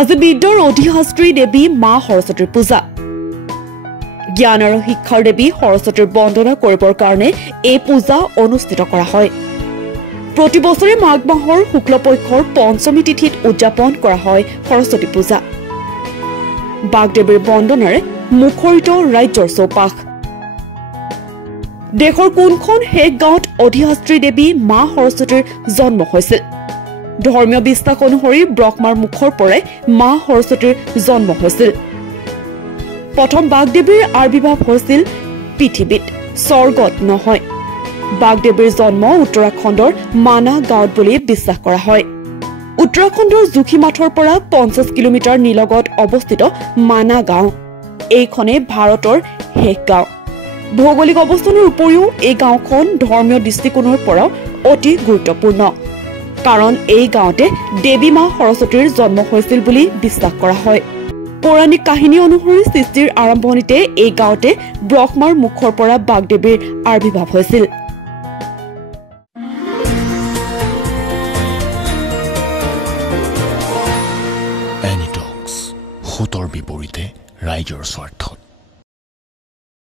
আজি বিদ্যাৰ অধিষ্ঠাত্ৰী দেৱী মা সৰস্বতীৰ পূজা। জ্ঞান আৰু শিক্ষাৰ দেৱী সৰস্বতীৰ বন্দনা কৰিবৰ কাৰণে এই পূজা অনুষ্ঠিত কৰা হয়। প্ৰতি বছৰে মাঘ মাহৰ শুক্লপক্ষৰ পঞ্চমী তিথিত উদযাপন কৰা হয় সৰস্বতী পূজা। বাগদেৱীৰ বন্দনাৰে মুখৰিত ৰাজ্যৰ চৌপাশ। দেশৰ কোনখন শেষ গাঁৱত অধিষ্ঠাত্ৰী দেৱী মা সৰস্বতীৰ জন্ম হৈছিল? ধৰ্মীয় বিশ্বাস অনুসৰি ব্ৰহ্মাৰ মুখৰ পৰাই মা সৰস্বতীৰ জন্ম হৈছিল। প্ৰথম বাগদেৱীৰ আবিৰ্ভাৱ হৈছিল পৃথিৱীত, স্বৰ্গত নহয়। বাগদেৱীৰ জন্ম উত্তৰাখণ্ডৰ মানা গাঁৱত বুলি বিশ্বাস কৰা হয়। উত্তৰাখণ্ডৰ জোখীমাথৰ পৰা 50 কিলোমিটাৰ নিলগত অৱস্থিত মানা গাঁও এইখনে ভাৰতৰ শেষ গাঁও। ভৌগোলিক অৱস্থানৰ উপৰিও এই গাঁওখন ধৰ্মীয় দৃষ্টিকোণৰ পৰাও অতি গুৰুত্বপূৰ্ণ, কাৰণ এই গাঁৱতে দেৱী মা সৰস্বতীৰ জন্ম হৈছিল বুলি বিশ্বাস কৰা হয়। পৌৰাণিক কাহিনী অনুসৰি সৃষ্টিৰ আৰম্ভণিতে এই গাঁৱতে ব্ৰহ্মাৰ মুখৰ পৰা বাগদেৱীৰ আবিৰ্ভাৱ হৈছিল। এনিটক্স, সতৰ বিপৰীতে ৰাইজৰ স্বাৰ্থত।